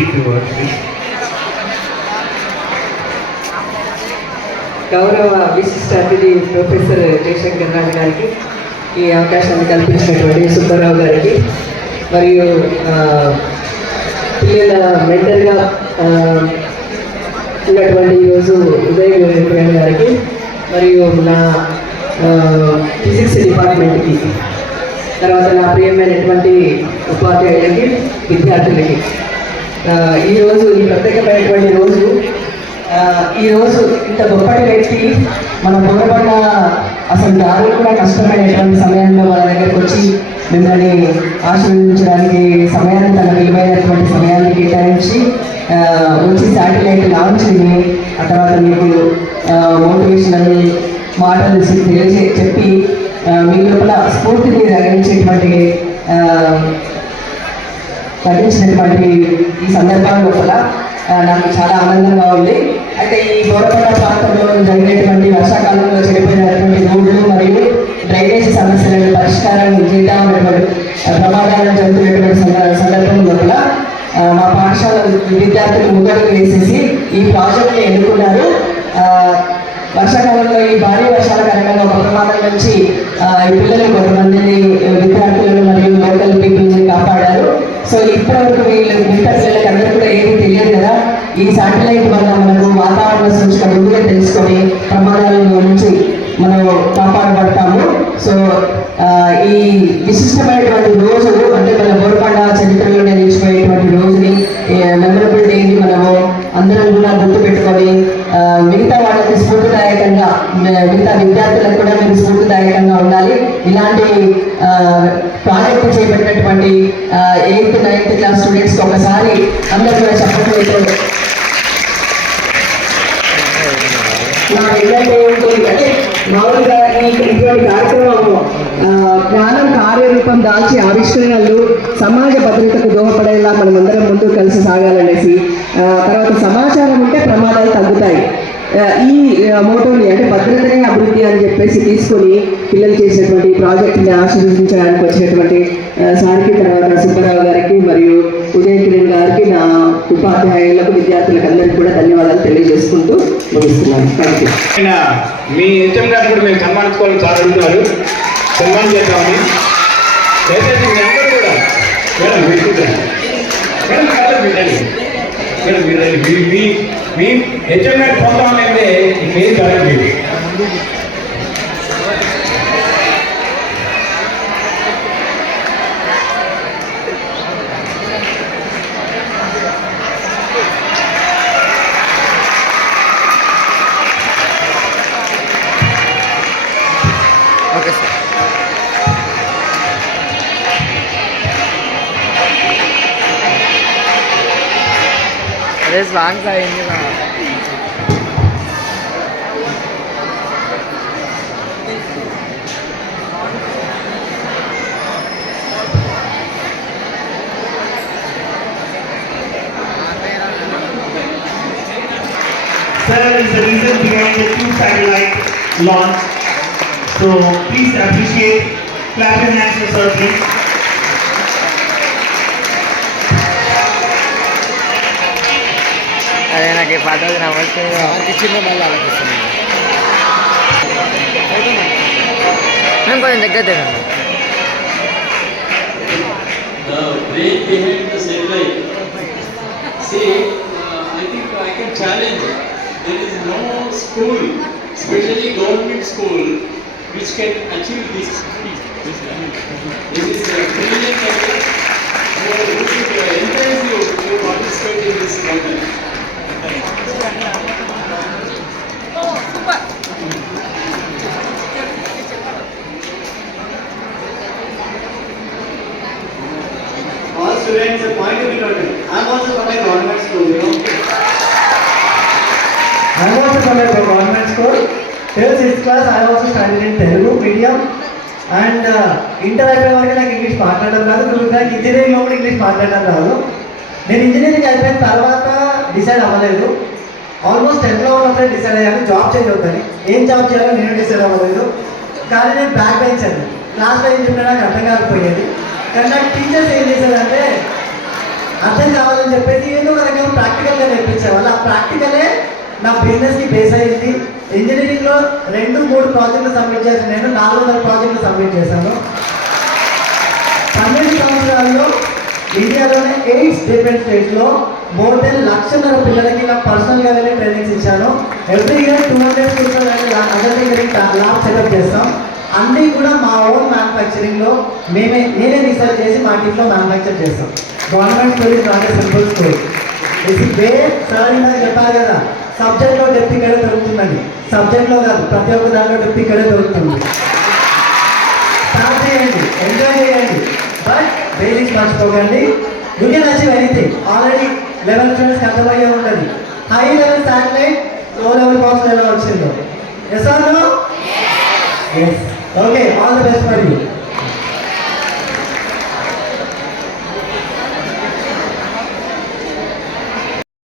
say few words, please. గౌరవ విశిష్ట అతిథి ప్రొఫెసర్ జయశంకర్ రాజు గారికి ఈ అవకాశాన్ని కల్పించినటువంటి సుబ్బారావు గారికి మరియు పిల్లల మెంటర్గా ఉన్నటువంటి ఈరోజు ఉదయ్ వేణు గారికి మరియు నా ఫిజిక్స్ డిపార్ట్మెంట్కి తర్వాత నా ప్రియమైనటువంటి ఉపాధ్యాయులకి విద్యార్థులకి ఈరోజు ఈ ప్రత్యేకమైనటువంటి రోజు ఈరోజు ఇంత గొప్పటి వ్యక్తి మన బోరబండ అసలు దారులు కూడా కష్టమైనటువంటి సమయంలో మన దగ్గరకు వచ్చి మిమ్మల్ని ఆశీర్వదించడానికి సమయాన్ని తన విలువైనటువంటి సమయాన్ని కేటాయించి వచ్చి శాటిలైట్ లాంచ్ని ఆ తర్వాత మీకు మోటివేషనల్ మాటలు చెప్పి మీ లోపల స్ఫూర్తిని రగించేటువంటి కలిగించినటువంటి ఈ సందర్భాల లోపల నాకు చాలా ఆనందంగా ఉంది. అయితే ఈ బోరబండ ప్రాంతంలో జరిగినటువంటి వర్షాకాలంలో చనిపోయినటువంటి రోడ్లు మరియు డ్రైనేజ్ సమస్యలను పరిష్కారం చేద్దామన్నటువంటి ప్రమాదాలను జరుగుతున్నటువంటి సందర్భం లోపల మా పాఠశాల విద్యార్థులు ముందడుగు వేసేసి ఈ ప్రాజెక్ట్ని ఎన్నుకున్నారు. వర్షాకాలంలో ఈ భారీ వర్షాల కారణంగా ఒక ప్రమాదం నుంచి ఈ పిల్లలు కొంతమందిని విద్యార్థులను మరియు లోకల్ పీపుల్ని కాపాడారు. సో ఇప్పటివరకు మిగతా పిల్లలకి అందరూ కూడా ఏమీ తెలియదు కదా. ఈ శాటిలైట్ వల్ల మనకు వాతావరణ సూచిక ముందుగా తెలుసుకొని ప్రమాదాల నుంచి మనం కాపాడబడతాము. సో ఈ విశిష్టమైనటువంటి రోజు అంటే మన బోరబండ చరిత్రలో నిలిచిపోయేటువంటి రోజుని మెమరబుల్ డేని మనము అందరం కూడా గుర్తుపెట్టుకొని మిగతా వాళ్ళకి స్ఫూర్తిదాయకంగా మిగతా విద్యార్థులకు కూడా మీరు స్ఫూర్తిదాయకంగా ఉండాలి. ఇలాంటి ప్రాజెక్టు చేపట్టినటువంటి 8th 9th క్లాస్ స్టూడెంట్స్కి ఒకసారి అందరూ కూడా చెప్పట్లేదు. అంటే మామూలుగా ఇటువంటి కార్యక్రమము జ్ఞానం కార్యరూపం దాల్చి ఆవిష్కరణలు సమాజ భద్రతకు దోహపడేలా మనం అందరం ముందుకు కలిసి సాగాలనేసి తర్వాత సమాచారం ఉంటే ప్రమాదాలు తగ్గుతాయి. ఈ మోటోని అంటే భద్రతనే అభివృద్ధి అని చెప్పేసి తీసుకొని పిల్లలు చేసినటువంటి ప్రాజెక్టుని ఆశీర్వదించడానికి వచ్చినటువంటి సార్కి తర్వాత సుబ్బారావు గారికి మరియు ఉదయ్ కిరణ్ గారికి నా ఉపాధ్యాయులకు విద్యార్థులకు అందరికీ కూడా ధన్యవాదాలు తెలియజేసుకుంటూ ముగిస్తున్నాను. Thank you. మీ హెచ్ఎం గారు కూడా మేము సన్మానించుకోవాలని చాలా అడుగుతున్నారు. సన్మానం చేద్దామని దయచేసి మీ అందరూ కూడా మేడం మేడం కలర్ పెట్టండి. మేడం మీరు మీ హెచ్ఎం గారు పొందడం అనేది ఇంకేం జరగలేదు. Okay sir. అదే సాంగ్స్ అయింది. Sir is the reason behind the 2 satellite launch. So please appreciate, clap your hands for sir please. అదే నాకు పద్ధతి నవ్వుతుంది. మేము కొంచెం దగ్గర తిన్నాను. The brain behind the satellite. See, I think I can challenge. There is no school, especially government school, which can achieve this feat. This is a brilliant idea. So we should encourage you to participate in this program. Oh, super. All students, a point to be noted. I am also from a government school, you know. I am also from a government school. Till 6th class, I also studied in Telugu medium. And inter అయిపోయే వరకు నాకు English మాట్లాడడం రాదు. నాకు ఇంజనీరింగ్లో కూడా English మాట్లాడడం రాదు. నేను ఇంజనీరింగ్ అయిపోయిన తర్వాత డిసైడ్ అవ్వలేదు. ఆల్మోస్ట్ 10th ఉన్నప్పుడే డిసైడ్ అయ్యాను జాబ్ చేంజ్ అవుతుంది. ఏం జాబ్ చేయాలో నేను డిసైడ్ అవ్వలేదు. కానీ నేను బ్యాక్ బెంచర్. క్లాస్లో ఏం చెప్పినా నాకు అర్థం కాకపోయేది. కానీ నాకు టీచర్స్ ఏం చేశారంటే అర్థం కావాలని చెప్పేసి ఏదో ఒక రకంగా ప్రాక్టికల్గా నేర్పించేవాళ్ళు. ఆ ప్రాక్టికలే నా బిజినెస్కి బేస్ అయింది. ఇంజనీరింగ్లో 2-3 ప్రాజెక్టులు సబ్మిట్ చేశాను. నేను 400 ప్రాజెక్టులు సబ్మిట్ చేశాను. 12 సంవత్సరాల్లో ఇండియాలోనే 8 డిఫరెంట్ స్టేట్స్లో మోర్ దెన్ 1,00,000 పిల్లలకి నా పర్సనల్గా వెళ్ళి ట్రైనింగ్స్ ఇచ్చాను. Every year 200 schools undertaking lab setup చేస్తాం. అన్నీ కూడా మా ఓన్ మ్యానుఫ్యాక్చరింగ్లో నేనే రీసెర్చ్ చేసి మా టీంలో మ్యానుఫ్యాక్చర్ చేస్తాం. Government school is not a simple school. ఇది సార్ ఇందాక చెప్పారు కదా, సబ్జెక్ట్లో డెప్త్ ఇక్కడే దొరుకుతుందని. సబ్జెక్ట్లో కాదు, ప్రతి ఒక్క దాంట్లో డెప్త్ ఇక్కడే దొరుకుతుంది. స్టార్ట్ చేయండి, ఎంజాయ్ చేయండి, బట్ బేసిక్స్ మర్చిపోకండి. You can achieve anything. Already 11 స్టూడెంట్స్కి అర్థమయ్యే ఉంటుంది high level satellite low level pass ఎలా వచ్చిందో. Yes or no? Yes. Okay, all the best for you.